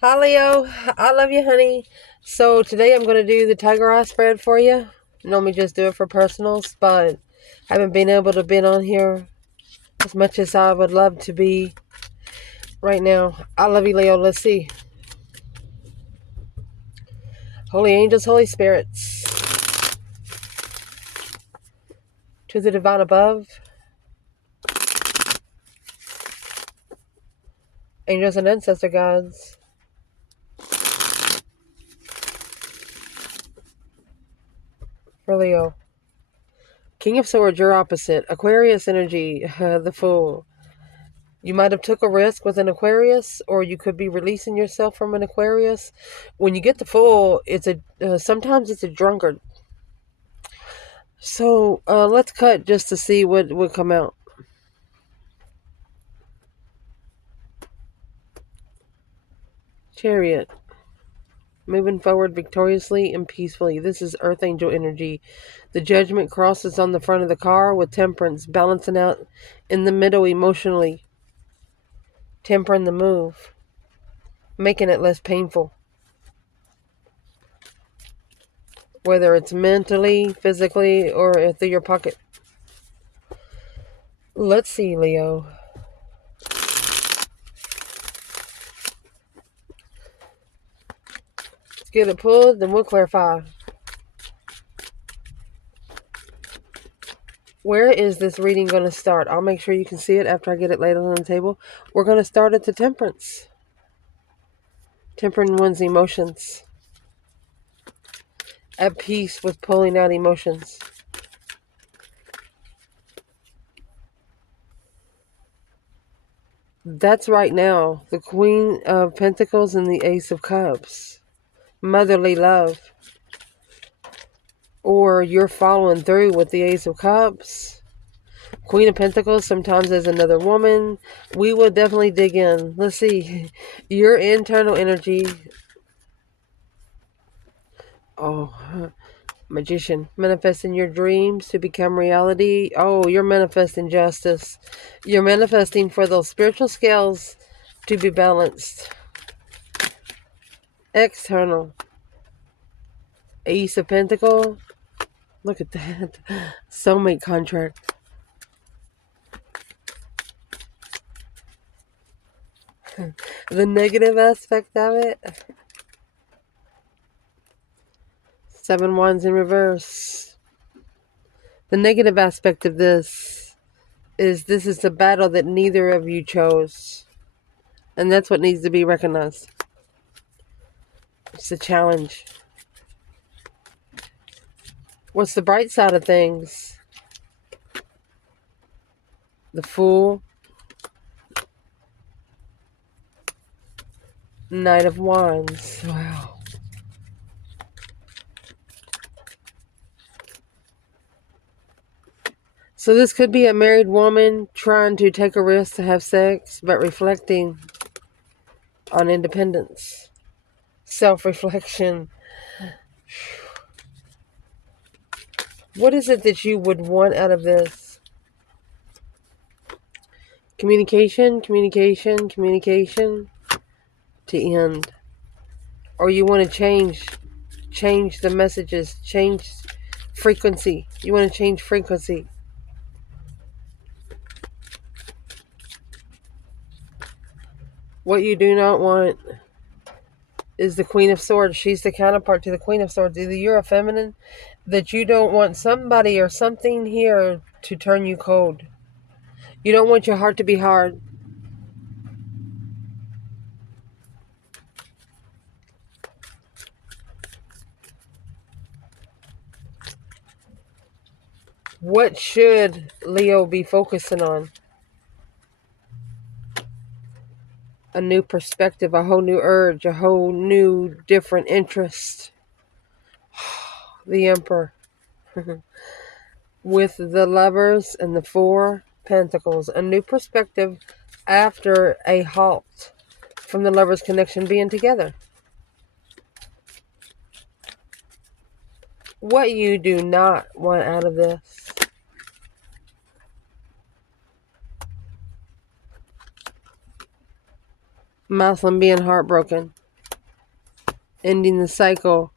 Hi Leo, I love you honey. So today I'm going to do the tiger eye spread for you. Normally just do it for personals, but I haven't been able to be on here as much as I would love to be right now. I love you Leo, let's see. Holy angels, holy spirits, to the divine above, angels and ancestor gods, for Leo. King of Swords, your opposite. Aquarius energy, the Fool. You might have took a risk with an Aquarius, or you could be releasing yourself from an Aquarius. When you get the Fool, it's sometimes it's a drunkard. So let's cut just to see what would come out. Chariot. Moving forward victoriously and peacefully. This is Earth Angel energy. The Judgment cross is on the front of the car with Temperance balancing out in the middle emotionally. Tempering the move. Making it less painful. Whether it's mentally, physically, or through your pocket. Let's see, Leo. Let's get it pulled, then we'll clarify. Where is this reading going to start? I'll make sure you can see it after I get it laid on the table. We're going to start at the Temperance. Tempering one's emotions. At peace with pulling out emotions. That's right now. The Queen of Pentacles and the Ace of Cups. Motherly love. Or you're following through with the Ace of Cups. Queen of Pentacles sometimes as another woman. We will definitely dig in. Let's see. Your internal energy. Oh, Magician. Manifesting your dreams to become reality. Oh, you're manifesting justice. You're manifesting for those spiritual scales to be balanced. External. Ace of Pentacle. Look at that. Soulmate contract. The negative aspect of it. 7 Wands in reverse. The negative aspect of this is the battle that neither of you chose. And that's what needs to be recognized. It's a challenge. What's the bright side of things? The Fool. Knight of Wands. Wow. So this could be a married woman trying to take a risk to have sex, but reflecting on independence. Self-reflection. What is it that you would want out of this? Communication, communication, communication to end. Or you want to change the messages, change frequency. You want to change frequency. What you do not want is the Queen of Swords. She's the counterpart to the Queen of Swords. Either you're a feminine, that you don't want somebody or something here to turn you cold. You don't want your heart to be hard. What should Leo be focusing on? A new perspective, a whole new urge, a whole new different interest. The Emperor. With the Lovers and the 4 Pentacles. A new perspective after a halt from the Lovers connection being together. What you do not want out of this. Muslim being heartbroken. ending the cycle.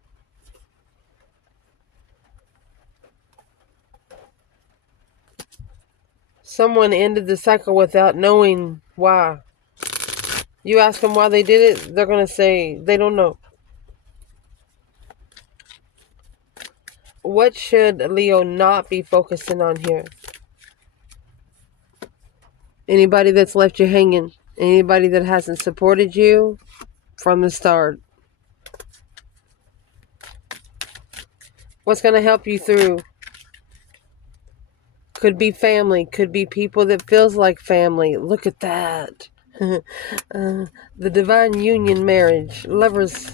Someone ended the cycle without knowing why. You ask them why they did it, they're going to say they don't know. What should Leo not be focusing on here? Anybody that's left you hanging. Anybody that hasn't supported you from the start. What's going to help you through? Could be family. Could be people that feels like family. Look at that. The divine union marriage. Lovers.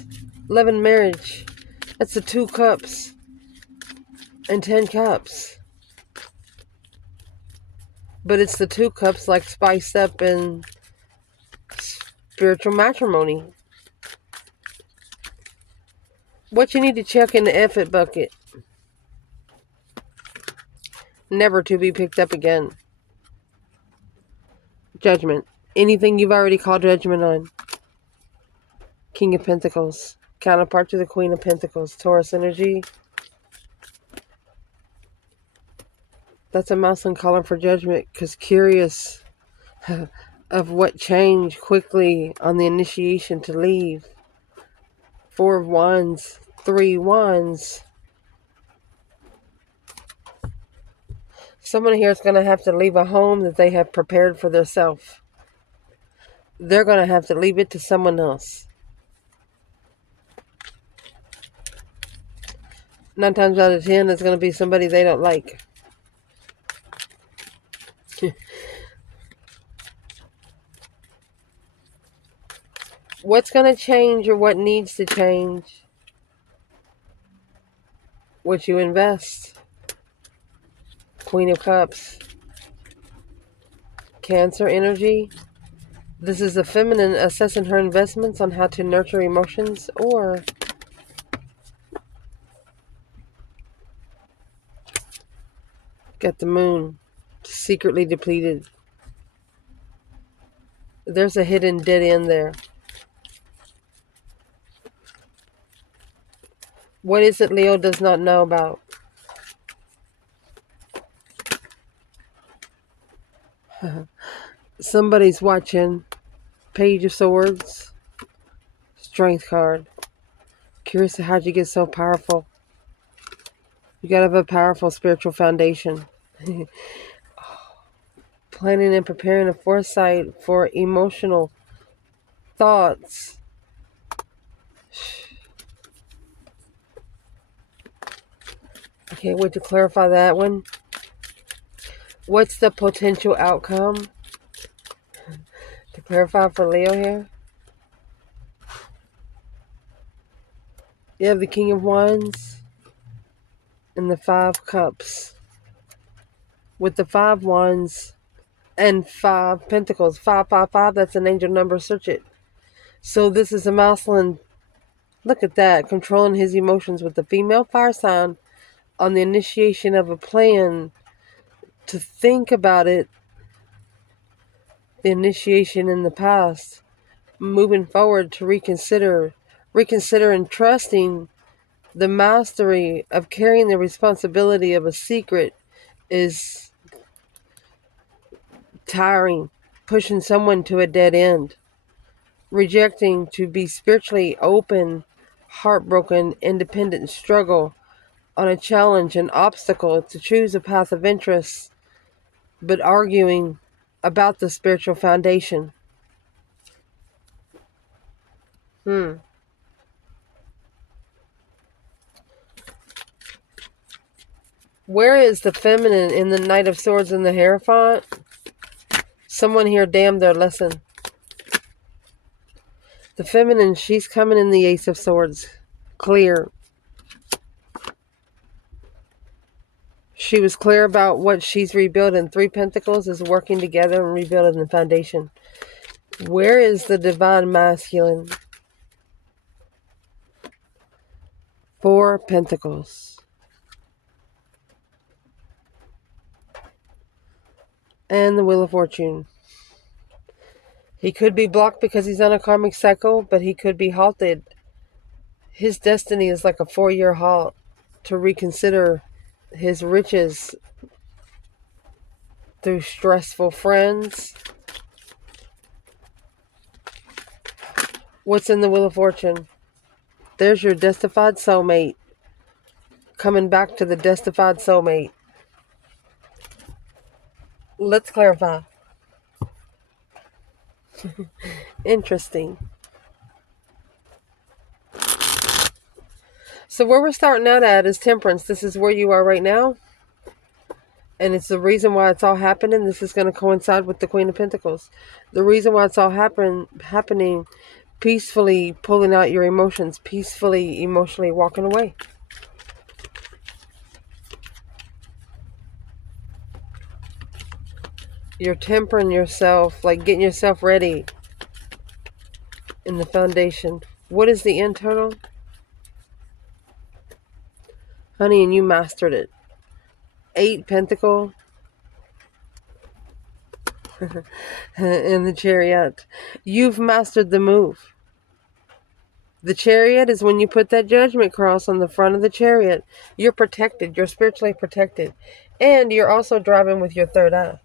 Love and marriage. That's the 2 cups. And 10 cups. But it's the 2 cups like spiced up in spiritual matrimony. What you need to check in the effort bucket. Never to be picked up again. Judgment. Anything you've already called judgment on. King of Pentacles. Counterpart to the Queen of Pentacles. Taurus energy. That's a mouse and color for judgment. Because curious of what changed quickly on the initiation to leave. 4 of Wands. 3 Wands. Someone here is going to have to leave a home that they have prepared for themselves. They're going to have to leave it to someone else. 9 times out of 10, it's going to be somebody they don't like. What's going to change or what needs to change? What you invest. Queen of Cups. Cancer energy. This is a feminine assessing her investments on how to nurture emotions, or got the moon. Secretly depleted. There's a hidden dead end there. What is it Leo does not know about? Somebody's watching. Page of Swords. Strength card. Curious how'd you get so powerful? You gotta have a powerful spiritual foundation. Planning and preparing a foresight for emotional thoughts. I can't wait to clarify that one. What's the potential outcome? To clarify for Leo here. You have the King of Wands and the 5 Cups. With the 5 Wands and 5 Pentacles. 555, that's an angel number. Search it. So this is a masculine. Look at that. Controlling his emotions with the female fire sign on the initiation of a plan to think about it. The initiation in the past. Moving forward to reconsider and trusting the mastery of carrying the responsibility of a secret is tiring, pushing someone to a dead end, rejecting to be spiritually open, heartbroken, independent struggle on a challenge, an obstacle to choose a path of interest, but arguing about the spiritual foundation. Where is the feminine in the Knight of Swords and the Hierophant? Someone here damned their lesson. The feminine, she's coming in the Ace of Swords. Clear. She was clear about what she's rebuilding. 3 Pentacles is working together and rebuilding the foundation. Where is the divine masculine? 4 Pentacles. And the Wheel of Fortune. He could be blocked because he's on a karmic cycle, but he could be halted His destiny is like a 4-year halt to reconsider his riches through stressful friends. What's in the Wheel of Fortune? There's your destified soulmate. Coming back to the destified soulmate. Let's clarify. Interesting. So where we're starting out at is Temperance. This is where you are right now. And it's the reason why it's all happening. This is going to coincide with the Queen of Pentacles. The reason why it's all happening, peacefully pulling out your emotions, peacefully, emotionally walking away. You're tempering yourself, like getting yourself ready in the foundation. What is the internal? Honey, and you mastered it. 8 Pentacle in the Chariot. You've mastered the move. The Chariot is when you put that judgment cross on the front of the Chariot. You're protected. You're spiritually protected. And you're also driving with your third eye.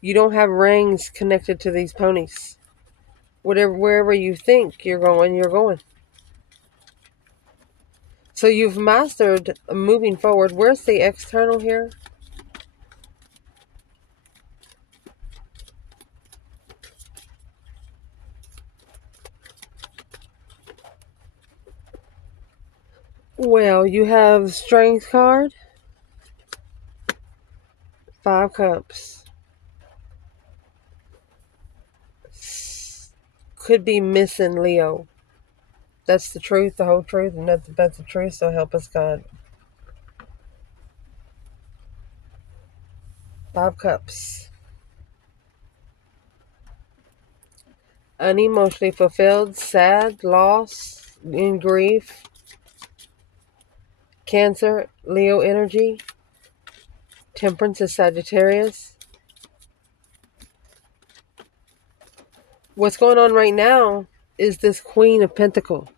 You don't have rings connected to these ponies. Wherever you think you're going, you're going. So you've mastered moving forward. Where's the external here? Well, you have Strength card. 5 Cups. Could be missing Leo. That's the truth, the whole truth, and nothing but the truth, so help us God. 5 Cups. Unemotionally fulfilled, sad, loss, in grief. Cancer, Leo energy. Temperance is Sagittarius. What's going on right now is this Queen of Pentacles.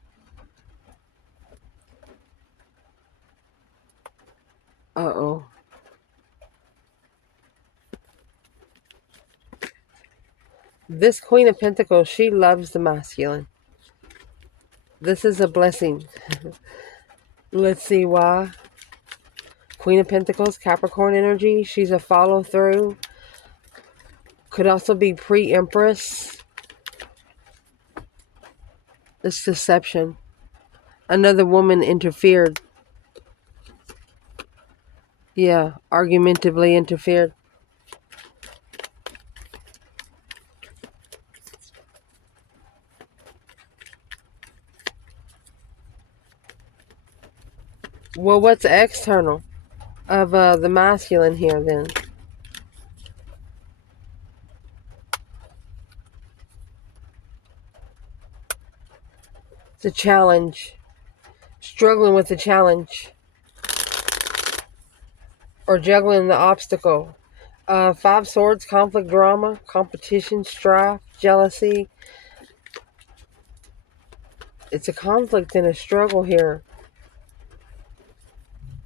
Uh-oh. This Queen of Pentacles, she loves the masculine. This is a blessing. Let's see why. Queen of Pentacles, Capricorn energy. She's a follow-through. Could also be pre-empress. It's deception. Another woman interfered. Yeah, argumentatively interfered. Well, what's external of the masculine here then? It's a challenge. Struggling with the challenge. Or juggling the obstacle. 5 Swords, conflict, drama, competition, strife, jealousy. It's a conflict and a struggle here.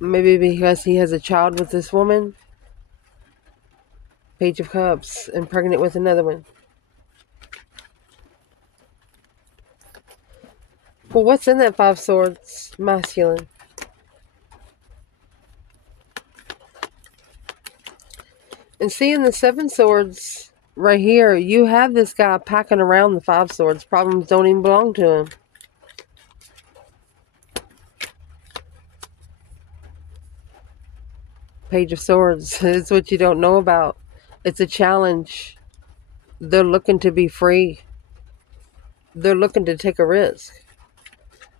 Maybe because he has a child with this woman. Page of Cups, and pregnant with another one. Well, what's in that 5 Swords masculine? And seeing the 7 Swords right here, you have this guy packing around the 5 Swords. Problems don't even belong to him. Page of Swords. It's what you don't know about. It's a challenge. They're looking to be free. They're looking to take a risk.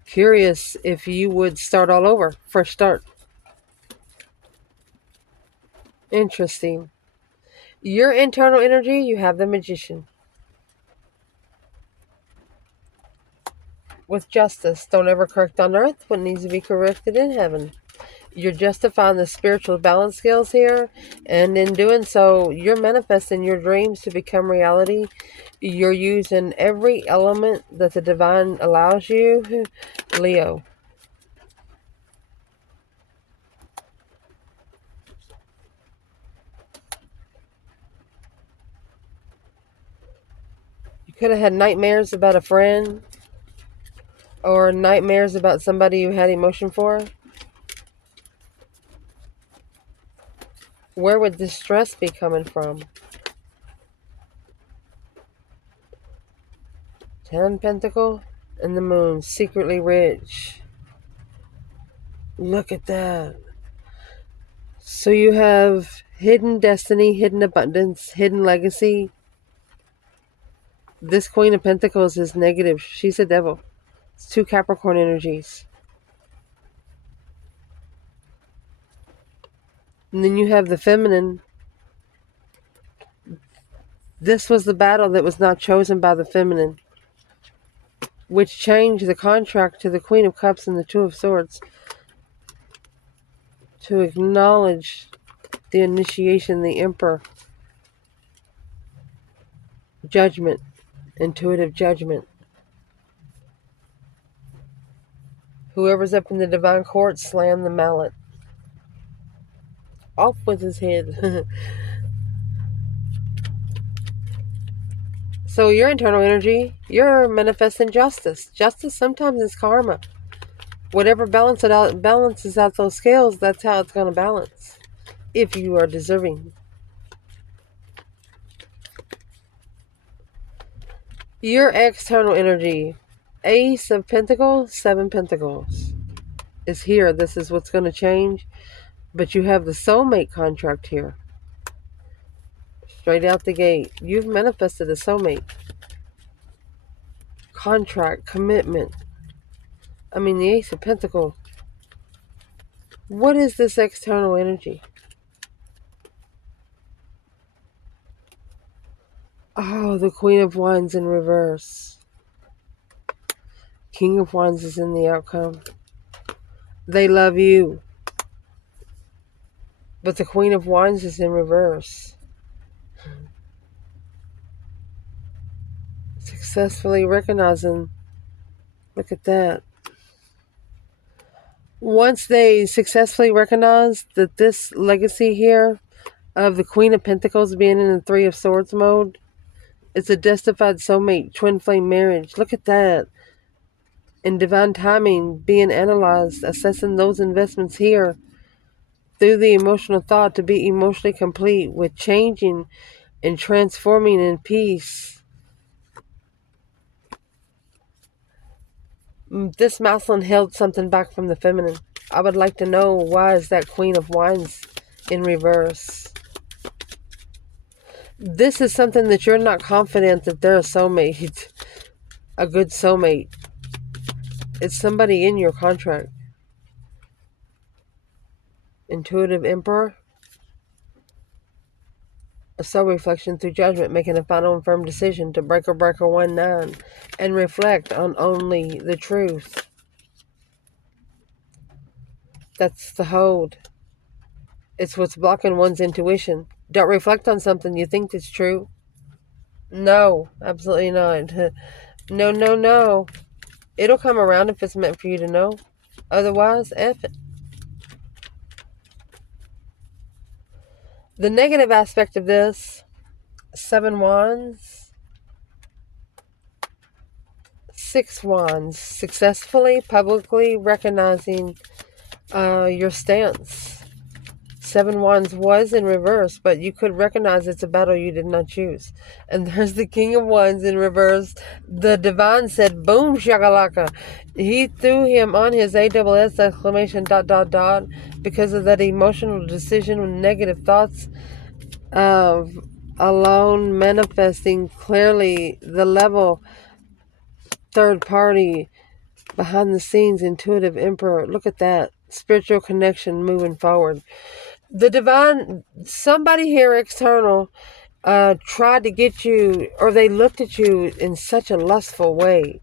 Curious if you would start all over. Fresh start. Interesting. Your internal energy, you have the Magician. With justice, don't ever correct on earth what needs to be corrected in heaven. You're justifying the spiritual balance skills here, and in doing so, you're manifesting your dreams to become reality. You're using every element that the divine allows you, Leo. You could have had nightmares about a friend, or nightmares about somebody you had emotion for. Where would this stress be coming from? 10 Pentacle and the Moon, secretly rich. Look at that. So you have hidden destiny, hidden abundance, hidden legacy. This Queen of Pentacles is negative. She's a devil. It's 2 Capricorn energies. And then you have the feminine. This was the battle that was not chosen by the feminine, which changed the contract to the Queen of Cups and the Two of Swords to acknowledge the initiation, the Emperor. Judgment. Intuitive judgment. Whoever's up in the divine court, slam the mallet. Off with his head. So your internal energy, you're manifesting justice. Justice sometimes is karma. Whatever balances out those scales, that's how it's going to balance. If you are deserving. Your external energy, Ace of Pentacles, 7 Pentacles, is here. This is what's going to change. But you have the soulmate contract here. Straight out the gate. You've manifested a soulmate. Contract, commitment. I mean, the Ace of Pentacles. What is this external energy? Oh, the Queen of Wands in reverse. King of Wands is in the outcome. They love you. But the Queen of Wands is in reverse. Successfully recognizing. Look at that. Once they successfully recognize that this legacy here of the Queen of Pentacles being in the Three of Swords mode, it's a justified soulmate, twin flame marriage. Look at that. In divine timing, being analyzed, assessing those investments here through the emotional thought to be emotionally complete with changing and transforming in peace. This masculine held something back from the feminine. I would like to know, why is that Queen of Wands in reverse? This is something that you're not confident that they're a soulmate. A good soulmate. It's somebody in your contract. Intuitive Emperor. A soul reflection through judgment, making a final and firm decision to breaker 1-9 and reflect on only the truth. That's the hold. It's what's blocking one's intuition. Don't reflect on something you think is true. No, absolutely not. No, no, no. It'll come around if it's meant for you to know. Otherwise, F it. The negative aspect of this, 7 Wands, 6 Wands, successfully, publicly recognizing your stance. 7 Wands was in reverse, but you could recognize it's a battle you did not choose. And there's the King of Wands in reverse. The divine said, boom, shakalaka. He threw him on his AWS exclamation ... because of that emotional decision with negative thoughts of alone manifesting clearly the level third party behind the scenes intuitive emperor. Look at that. Spiritual connection moving forward. The divine, somebody here external tried to get you, or they looked at you in such a lustful way.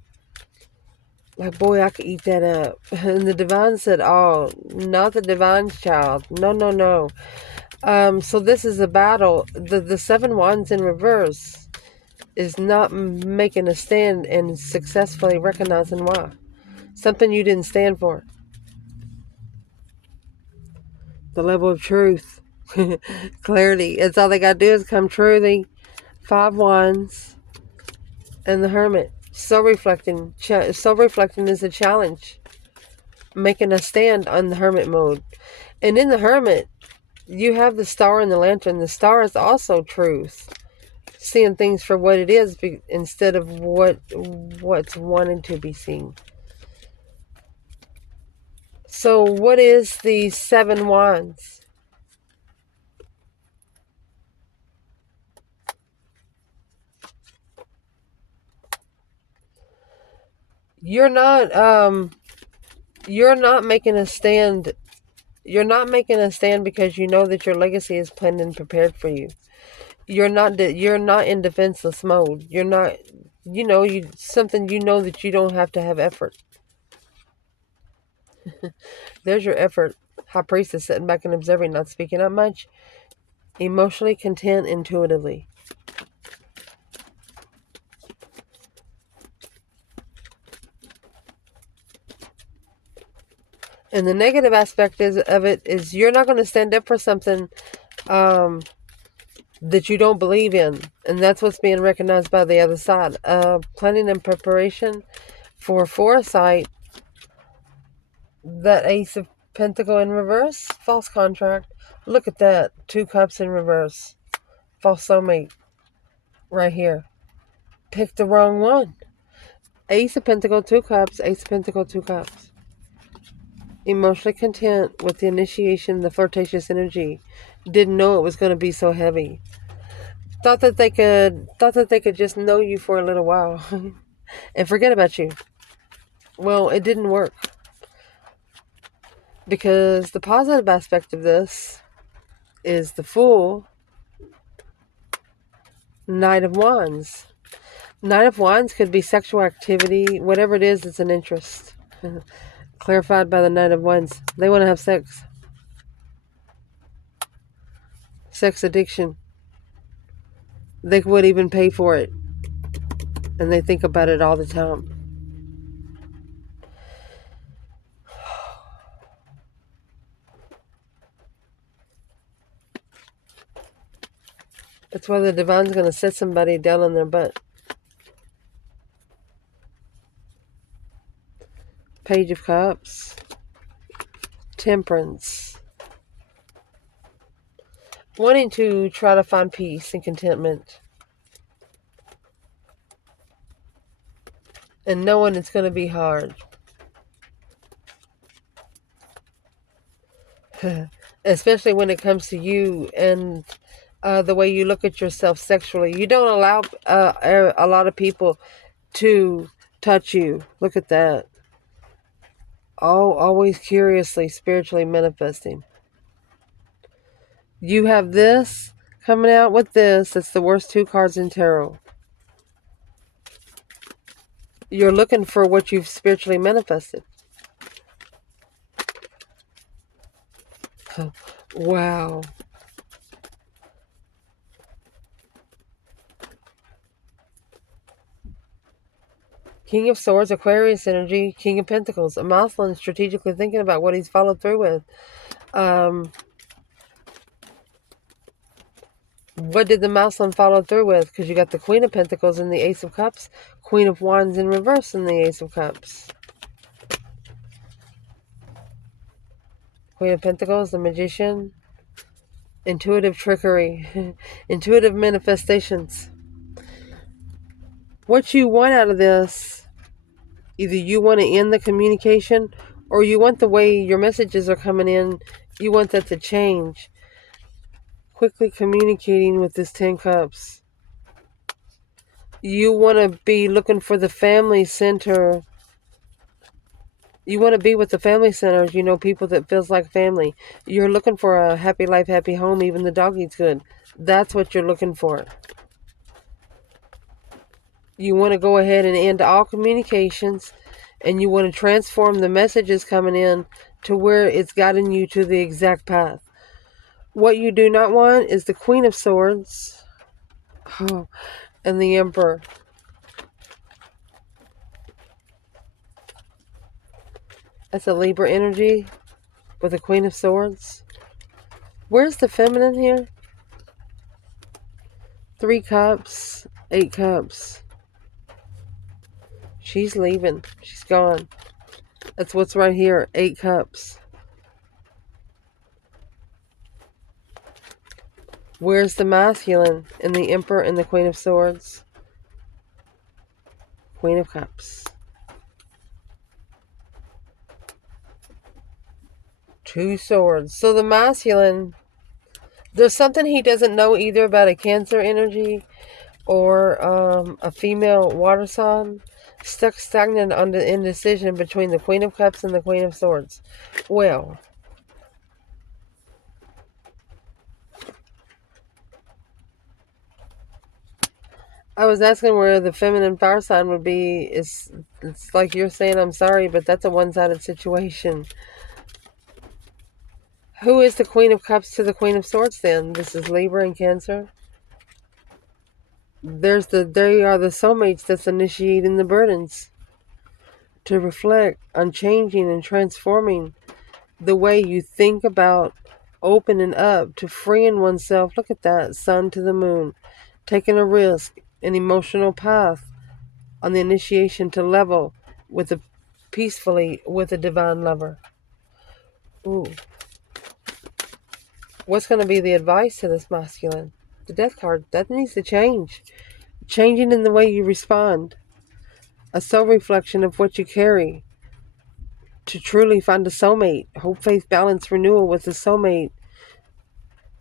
Like, boy, I could eat that up. And the divine said, oh, not the divine's child. No, no, no. So this is a battle. The seven wands in reverse is not making a stand and successfully recognizing why. Something you didn't stand for. The level of truth. Clarity. It's all they got to do is come truly. Five wands and the hermit. So reflecting is a challenge. Making a stand on the hermit mode. And in the hermit, you have the star and the lantern. The star is also truth. Seeing things for what it is instead of what's wanted to be seen. So what is the seven wands? You're not making a stand. You're not making a stand because you know that your legacy is planned and prepared for you. You're not in defenseless mode. You're not, something you know that you don't have to have effort. There's your effort. High priestess sitting back and observing, not speaking up much. Emotionally content intuitively. And the negative aspect of it is you're not going to stand up for something that you don't believe in. And that's what's being recognized by the other side. Planning and preparation for foresight. That Ace of Pentacle in reverse. False contract. Look at that. Two cups in reverse. False soulmate. Right here. Picked the wrong one. Ace of Pentacle, two cups. Ace of Pentacle, two cups. Emotionally content with the initiation, the flirtatious energy. Didn't know it was going to be so heavy. Thought that they could just know you for a little while and forget about you. Well, it didn't work. Because the positive aspect of this is the Fool, Knight of Wands. Knight of Wands could be sexual activity, whatever it is, it's an interest. Clarified by the Knight of Wands. They want to have sex. Sex addiction. They would even pay for it. And they think about it all the time. That's why the divine's going to set somebody down on their butt. Page of Cups. Temperance. Wanting to try to find peace and contentment. And knowing it's going to be hard. Especially when it comes to you and the way you look at yourself sexually. You don't allow a lot of people to touch you. Look at that. Always curiously, spiritually manifesting. You have this coming out with this. It's the worst two cards in tarot. You're looking for what you've spiritually manifested. Wow. King of Swords, Aquarius energy, King of Pentacles. A Moslem strategically thinking about what he's followed through with. What did the Moslem follow through with? Because you got the Queen of Pentacles and the Ace of Cups. Queen of Wands in reverse and the Ace of Cups. Queen of Pentacles, the Magician. Intuitive trickery. Intuitive manifestations. What you want out of this, either you want to end the communication or you want the way your messages are coming in, you want that to change. Quickly communicating with this 10 Cups. You want to be looking for the family center. You want to be with the family centers, people that feels like family. You're looking for a happy life, happy home, even the dog eats good. That's what you're looking for. You want to go ahead and end all communications and you want to transform the messages coming in to where it's guiding you to the exact path. What you do not want is the Queen of Swords and the Emperor. That's a Libra energy with the Queen of Swords. Where's the feminine here? 3 cups, 8 cups. She's leaving. She's gone. That's what's right here. 8 cups. Where's the masculine in the Emperor and the Queen of Swords? Queen of Cups. 2 swords. So the masculine, there's something he doesn't know either about a Cancer energy or a female water sign, stuck stagnant on the indecision between the Queen of Cups and the Queen of Swords. Well, I was asking where the feminine fire sign would be. It's like you're saying, I'm sorry, but that's a one-sided situation. Who is the Queen of Cups to the Queen of Swords then? This is Libra and Cancer. They are the soulmates that's initiating the burdens to reflect on changing and transforming the way you think about opening up to freeing oneself. Look at that, sun to the moon, taking a risk, an emotional path on the initiation to level with a peacefully with a divine lover. Ooh. What's going to be the advice to this masculine? The Death card. That needs to change. Changing in the way you respond. A soul reflection of what you carry. To truly find a soulmate. Hope, faith, balance, renewal with a soulmate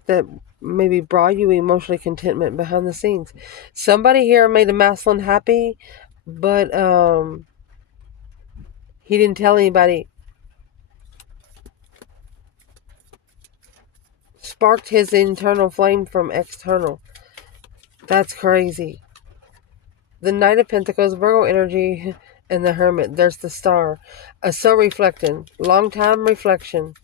that maybe brought you emotionally contentment behind the scenes. Somebody here made a masculine happy, but he didn't tell anybody. Sparked his internal flame from external. That's crazy. The Knight of Pentacles, Virgo energy, and the Hermit. There's the Star. A soul reflecting. Long time reflection.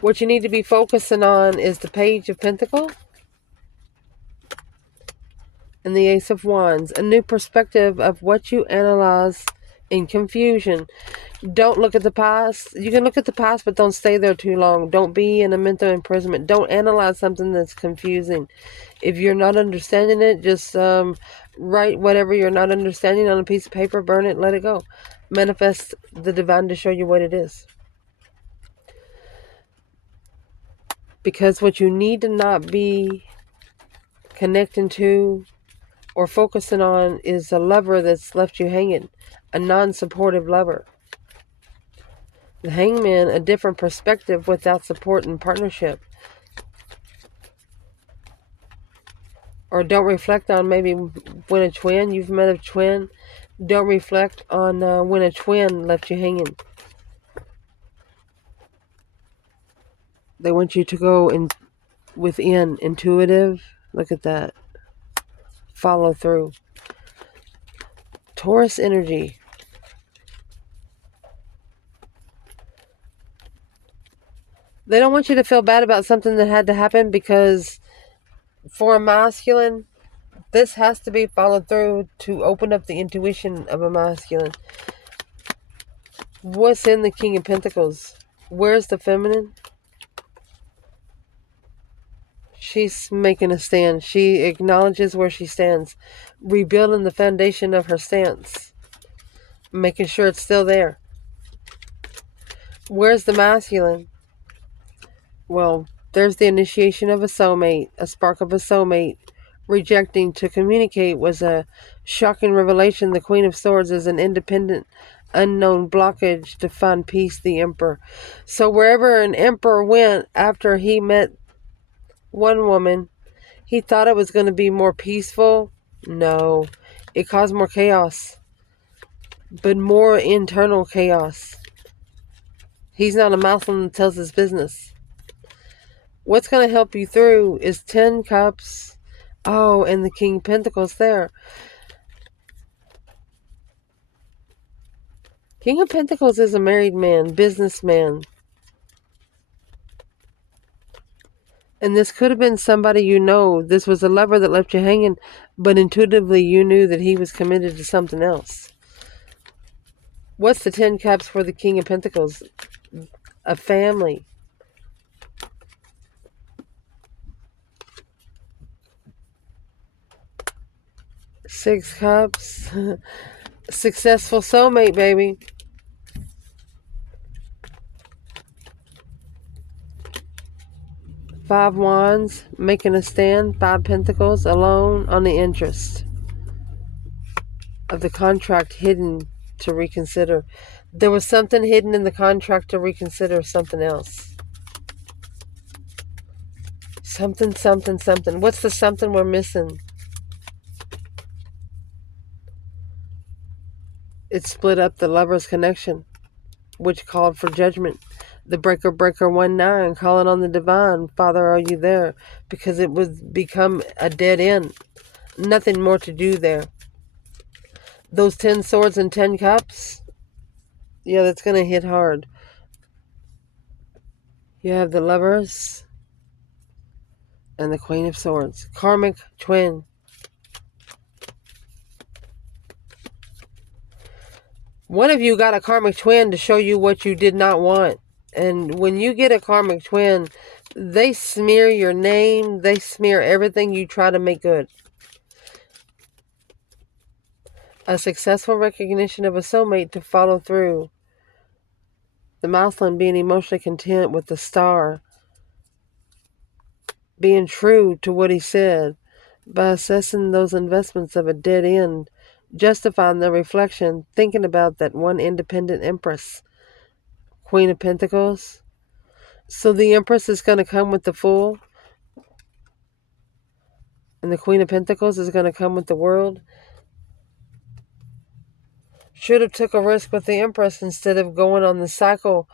What you need to be focusing on is the Page of Pentacles and the Ace of Wands. A new perspective of what you analyze in confusion. Don't look at the past. You can look at the past, but don't stay there too long. Don't be in a mental imprisonment. Don't analyze something that's confusing. If you're not understanding it, just write whatever you're not understanding on a piece of paper, burn it, let it go. Manifest the divine to show you what it is. Because what you need to not be connecting to or focusing on is a lover that's left you hanging. A non-supportive lover. The Hangman, a different perspective without support and partnership. Or don't reflect on maybe when a twin, you've met a twin. Don't reflect on when a twin left you hanging. They want you to go within, intuitive. Look at that. Follow through. Taurus energy. They don't want you to feel bad about something that had to happen, because for a masculine, this has to be followed through to open up the intuition of a masculine. What's in the King of Pentacles? Where's the feminine? She's making a stand. She acknowledges where she stands. Rebuilding the foundation of her stance. Making sure it's still there. Where's the masculine? Well, there's the initiation of a soulmate. A spark of a soulmate. Rejecting to communicate was a shocking revelation. The Queen of Swords is an independent, unknown blockage to find peace, the Emperor. So wherever an emperor went after he met one woman, he thought it was going to be more peaceful. No, it caused more chaos, but more internal chaos. He's not a masculine that tells his business. What's going to help you through is 10 cups, Oh, and the King of Pentacles there. King of Pentacles is a married man, businessman. And this could have been somebody you know. This was a lover that left you hanging, but intuitively you knew that he was committed to something else. What's the 10 Cups for the King of Pentacles? A family. Six Cups. Successful soulmate, baby. Five Wands, making a stand. Five Pentacles, alone on the interest of the contract hidden to reconsider. There was something hidden in the contract to reconsider something else. Something, something, something. What's the something we're missing? It split up the lover's connection, which called for judgment. The breaker 1-9, calling on the divine. Father, are you there? Because it would become a dead end. Nothing more to do there. Those 10 swords and 10 cups, yeah, that's going to hit hard. You have the Lovers and the Queen of Swords. Karmic twin. One of you got a karmic twin to show you what you did not want. And when you get a karmic twin, they smear your name. They smear everything you try to make good. A successful recognition of a soulmate to follow through. The masculine being emotionally content with the star. Being true to what he said. By assessing those investments of a dead end. Justifying the reflection. Thinking about that one independent empress. Queen of Pentacles. So the Empress is going to come with the Fool. And the Queen of Pentacles is going to come with the World. Should have took a risk with the Empress instead of going on the cycle.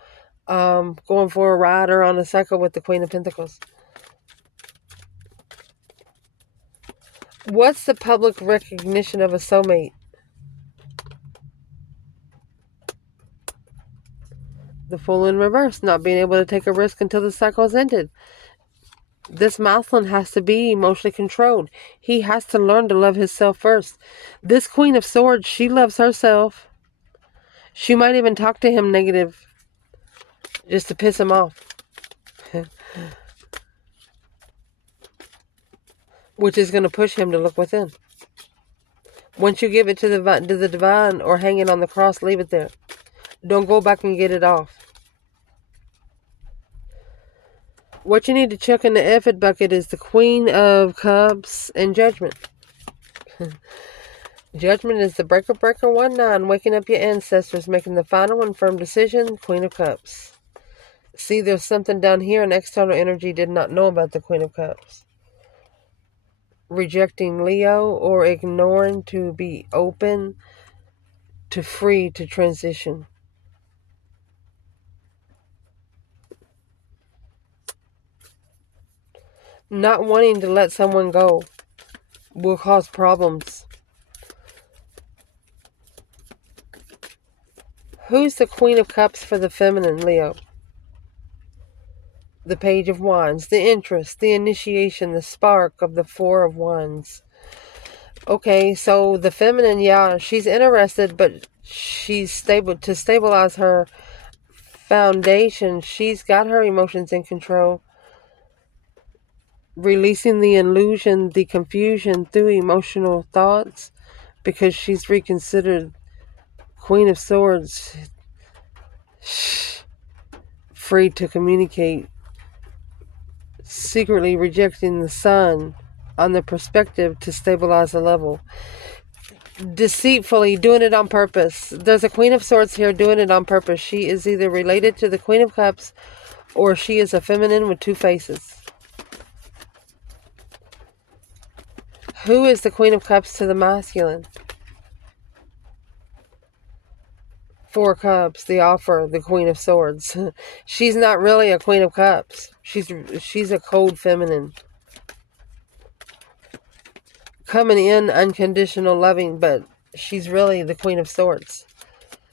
Going for a ride or on a cycle with the Queen of Pentacles. What's the public recognition of a soulmate? The Fool in reverse. Not being able to take a risk until the cycle is ended. This masculine has to be emotionally controlled. He has to learn to love himself first. This Queen of Swords, she loves herself. She might even talk to him negative just to piss him off. Which is going to push him to look within. Once you give it to the divine or hang it on the cross, leave it there. Don't go back and get it off. What you need to check in the effort bucket is the Queen of Cups and Judgment. Judgment is the breaker 1-9, waking up your ancestors, making the final and firm decision. Queen of Cups. See, there's something down here, an external energy did not know about the Queen of Cups. Rejecting Leo or ignoring to be open to free to transition. Not wanting to let someone go will cause problems. Who's the Queen of Cups for the feminine, Leo? The Page of Wands, the interest, the initiation, the spark of the Four of Wands. Okay, so the feminine, yeah, she's interested, but she's stable. To stabilize her foundation, she's got her emotions in control. Releasing the illusion, the confusion through emotional thoughts, because she's reconsidered Queen of Swords. Free to communicate. Secretly rejecting the sun on the perspective to stabilize the level. Deceitfully doing it on purpose. There's a Queen of Swords here doing it on purpose. She is either related to the Queen of Cups or she is a feminine with two faces. Who is the Queen of Cups to the masculine? Four Cups, the offer, the Queen of Swords. She's not really a Queen of Cups. She's a cold feminine. coming in unconditional loving, but she's really the Queen of Swords.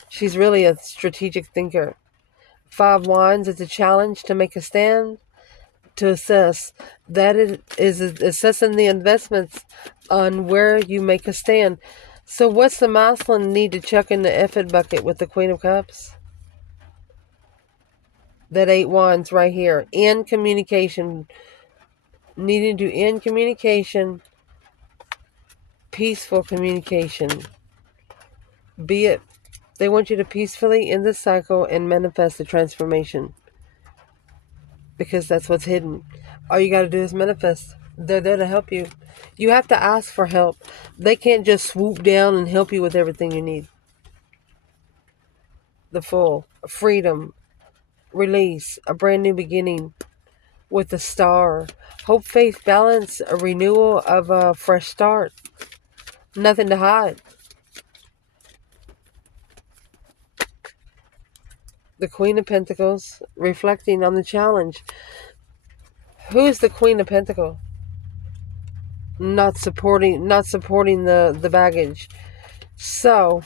She's really a strategic thinker. 5 Wands is a challenge to make a stand, to assess. That is assessing the investments on where you make a stand. So what's the masculine need to chuck in the effort bucket with the Queen of Cups? That 8 Wands right here. End communication. Needing to end communication. Peaceful communication. Be it. They want you to peacefully end the cycle and manifest the transformation. Because that's what's hidden. All you got to do is manifest. They're there to help you. You have to ask for help. They can't just swoop down and help you with everything you need. The full freedom, release, a brand new beginning with a star. Hope, faith, balance, a renewal of a fresh start. Nothing to hide. The Queen of Pentacles, reflecting on the challenge. Who is the Queen of Pentacles? Not supporting the baggage. So,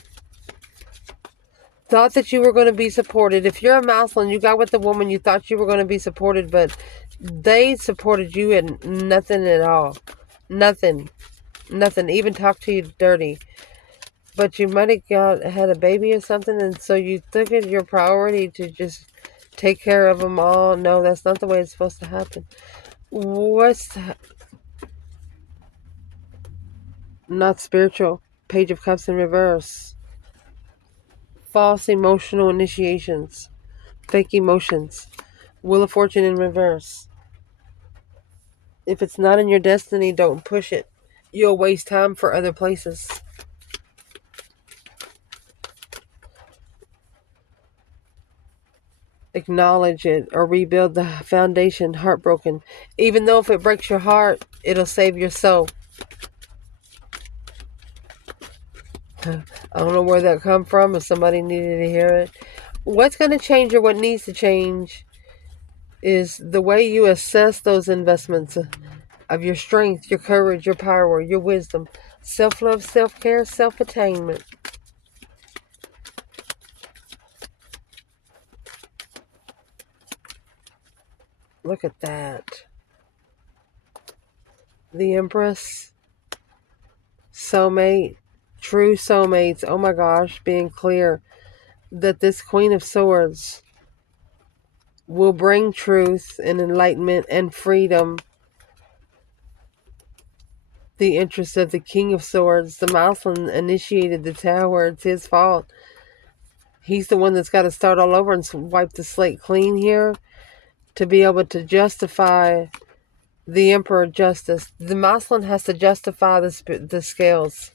thought that you were going to be supported. If you're a masculine, you got with the woman, you thought you were going to be supported, but they supported you and nothing at all. Nothing. Nothing. Even talk to you dirty. But you might have had a baby or something, and so you took it your priority to just take care of them all. No, that's not the way it's supposed to happen. What's not spiritual? Page of Cups in reverse. False emotional initiations. Fake emotions. Wheel of Fortune in reverse. If it's not in your destiny, don't push it. You'll waste time for other places. Acknowledge it or rebuild the foundation. Heartbroken. Even though if it breaks your heart, it'll save your soul. I don't know where that come from. If somebody needed to hear it. What's going to change or what needs to change is the way you assess those investments of your strength, your courage, your power, your wisdom, self-love, self-care, self-attainment. Look at that. The Empress, soulmate, true soulmates. Oh my gosh, being clear that this Queen of Swords will bring truth and enlightenment and freedom. The interest of the King of Swords, the masculine initiated the tower. It's his fault. He's the one that's got to start all over and wipe the slate clean here to be able to justify the Emperor justice. The masculine has to justify the scales.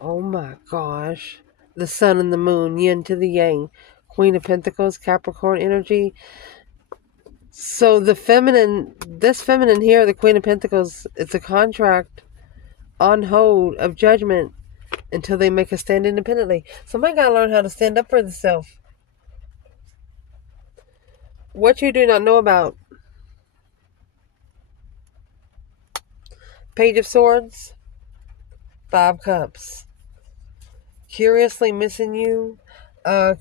Oh my gosh. The sun and the moon, yin to the yang. Queen of Pentacles, Capricorn energy. So the feminine, this feminine here, the Queen of Pentacles, it's a contract on hold of judgment until they make a stand independently. Somebody got to learn how to stand up for themselves. What you do not know about. Page of Swords, 5 Cups. Curiously missing you.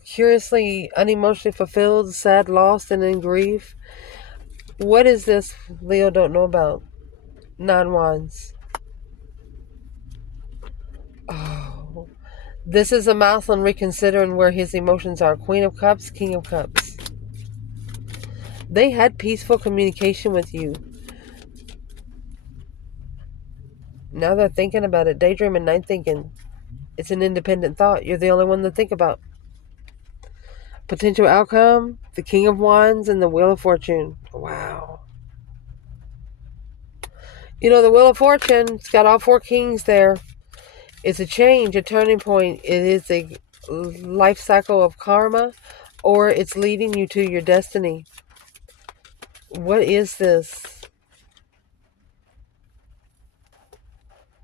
Curiously unemotionally fulfilled, sad, lost, and in grief. What is this Leo don't know about? 9 Wands. Oh. This is a masculine reconsidering where his emotions are. Queen of Cups, King of Cups. They had peaceful communication with you. Now they're thinking about it. Daydreaming, night thinking. It's an independent thought. You're the only one to think about. Potential outcome, the King of Wands and the Wheel of Fortune. Wow. You know, the Wheel of Fortune, it's got all 4 kings there. It's a change, a turning point. It is a life cycle of karma, or it's leading you to your destiny. What is this?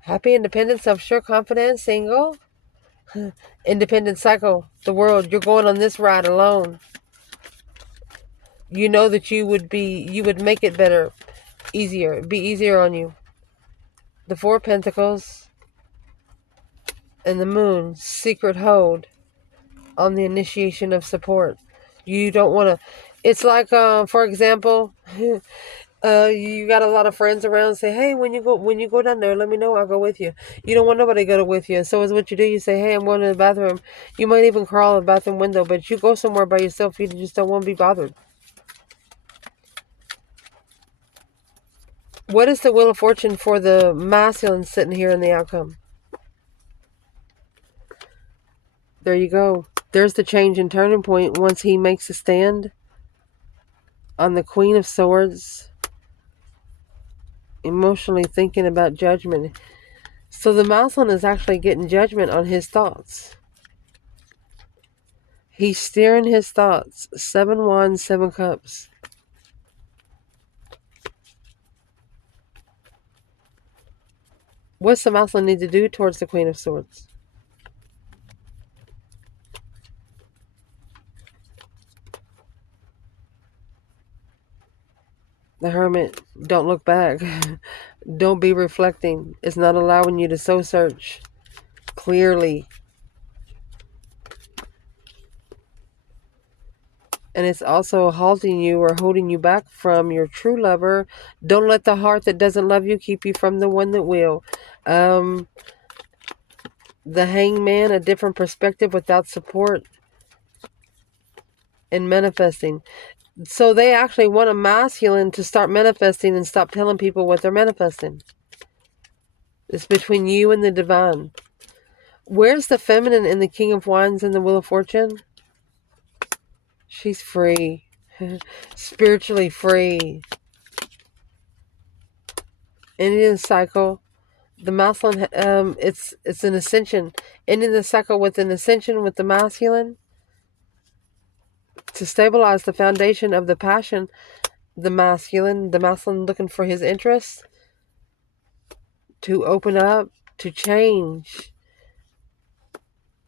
Happy, independent, self-sure, confident, single. Independent cycle. The world. You're going on this ride alone. You know that you would make it better, easier, it'd be easier on you. The Four of Pentacles and the Moon, secret hold on the initiation of support. You don't want to, it's like, for example, you got a lot of friends around, say, hey, when you go down there, let me know, I'll go with you. You don't want nobody to go with you. So is what you do, you say, hey, I'm going to the bathroom. You might even crawl a bathroom window, but you go somewhere by yourself, you just don't want to be bothered. What is the Wheel of Fortune for the masculine sitting here in the outcome? There you go. There's the change and turning point once he makes a stand on the Queen of Swords, emotionally thinking about judgment. So the masculine is actually getting judgment on his thoughts. He's steering his thoughts. 7 Wands, 7 Cups. What's the masculine need to do towards the Queen of Swords? The Hermit, don't look back. Don't be reflecting. It's not allowing you to soul search clearly. And it's also halting you or holding you back from your true lover. Don't let the heart that doesn't love you keep you from the one that will. The Hangman, a different perspective without support and manifesting. So they actually want a masculine to start manifesting and stop telling people what they're manifesting. It's between you and the divine. Where's the feminine in the King of Wands and the Wheel of Fortune? She's free. Spiritually free. Ending the cycle. The masculine, it's an ascension. Ending the cycle with an ascension with the masculine. To stabilize the foundation of the passion, the masculine looking for his interests. To open up, to change.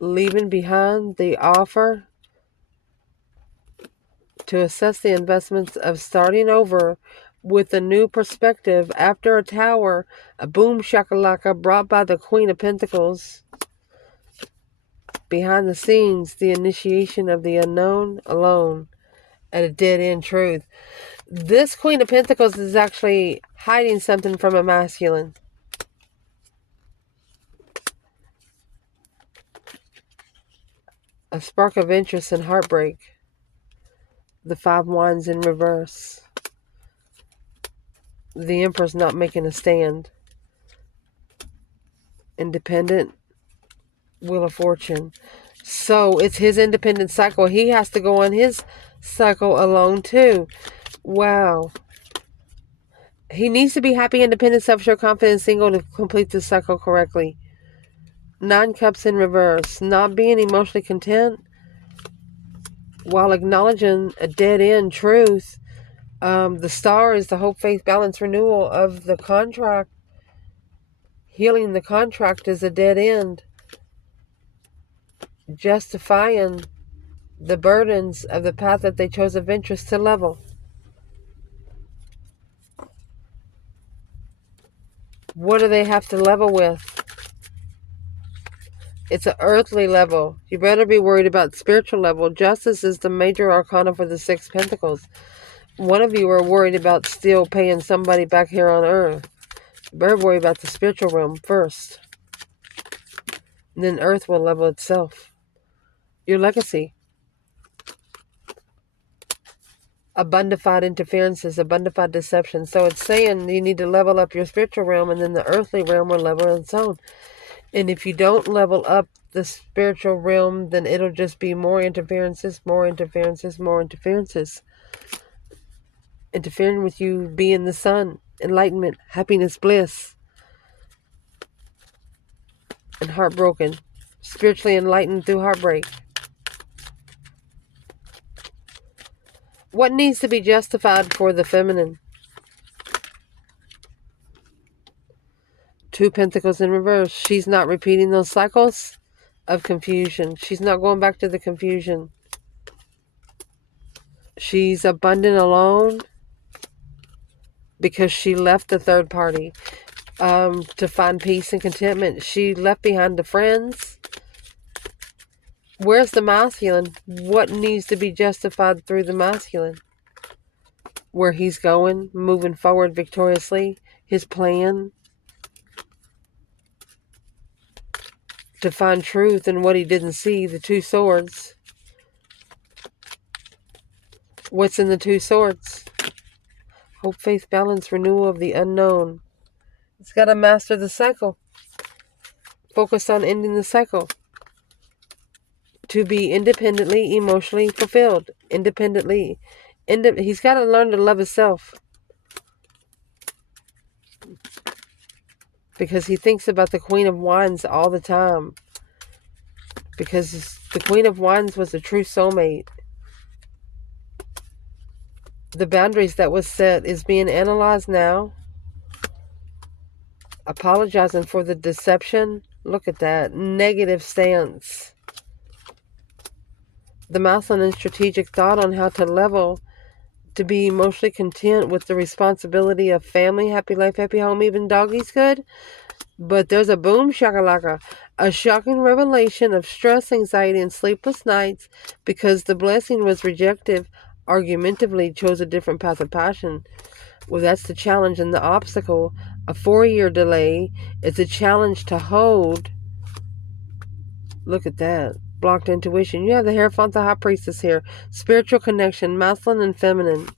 Leaving behind the offer. To assess the investments of starting over with a new perspective after a tower, a boom shakalaka brought by the Queen of Pentacles. Behind the scenes, the initiation of the unknown alone at a dead-end truth. This Queen of Pentacles is actually hiding something from a masculine. A spark of interest and heartbreak. The 5 Wands in reverse. The Emperor's not making a stand. Independent. Wheel of Fortune. So it's his independent cycle. He has to go on his cycle alone too. Wow. He needs to be happy, independent, self-assured, confident, single to complete this cycle correctly. 9 Cups in reverse. Not being emotionally content while acknowledging a dead-end truth. The Star is the hope, faith, balance, renewal of the contract. Healing the contract is a dead end. Justifying the burdens of the path that they chose of interest to level. What do they have to level with? It's an earthly level. You better be worried about spiritual level. Justice is the major arcana for the 6 Pentacles. One of you are worried about still paying somebody back here on earth. You better worry about the spiritual realm first. And then earth will level itself. Your legacy. Abundified interferences, abundified deception. So it's saying you need to level up your spiritual realm, and then the earthly realm will level its own. And if you don't level up the spiritual realm, then it'll just be more interferences, more interferences, more interferences. Interfering with you being the sun, enlightenment, happiness, bliss. And heartbroken. Spiritually enlightened through heartbreak. What needs to be justified for the feminine? 2 Pentacles in reverse. She's not repeating those cycles of confusion. She's not going back to the confusion. She's abundant alone because she left the third party to find peace and contentment. She left behind the friends. Where's the masculine? What needs to be justified through the masculine? Where he's going, moving forward victoriously, his plan to find truth in what he didn't see, the two swords. What's in the two swords? Hope, faith, balance, renewal of the unknown. It's got to master the cycle. Focus on ending the cycle. To be independently, emotionally fulfilled. Independently. He's got to learn to love himself. Because he thinks about the Queen of Wands all the time. Because the Queen of Wands was a true soulmate. The boundaries that was set is being analyzed now. Apologizing for the deception. Look at that. Negative stance. The masculine and strategic thought on how to level to be emotionally content with the responsibility of family, happy life, happy home, even doggies good. But there's a boom shakalaka, a shocking revelation of stress, anxiety, and sleepless nights because the blessing was rejected, argumentatively chose a different path of passion. Well, that's the challenge and the obstacle. A 4-year delay is a challenge to hold. Look at that. Blocked intuition. You have the Hierophant, the High Priestess here. Spiritual connection, masculine and feminine.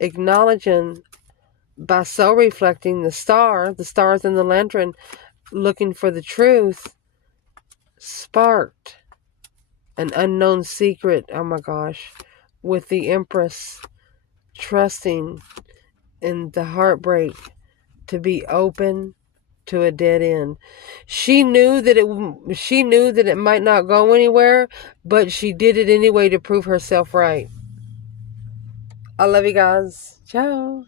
Acknowledging by soul reflecting the stars in the lantern, looking for the truth, sparked an unknown secret. Oh my gosh. With the Empress trusting in the heartbreak to be open to a dead end. She knew that it might not go anywhere, but she did it anyway to prove herself right. I love you guys. Ciao.